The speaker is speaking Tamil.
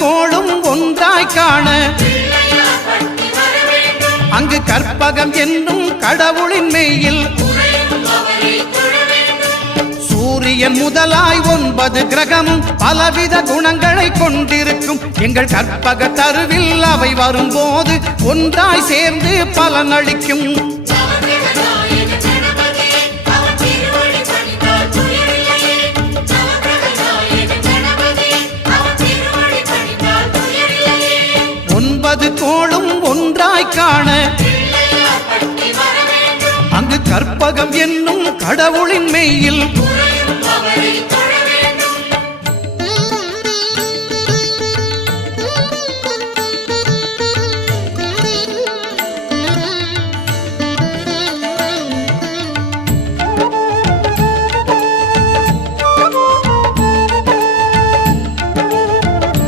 கோளும் ஒன்றாய் காண அங்கு கற்பகம் என்னும் கடவுளின் மெய்யில் சூரியன் முதலாய் 9 கிரகமும் பலவித குணங்களை கொண்டிருக்கும் எங்கள் கற்பக தருவில் அவை வரும்போது ஒன்றாய் சேர்ந்து பலனளிக்கும். கோளும் ஒன்றாய் காண அங்கு கற்பகம் என்னும் கடவுளின் மெய்யில்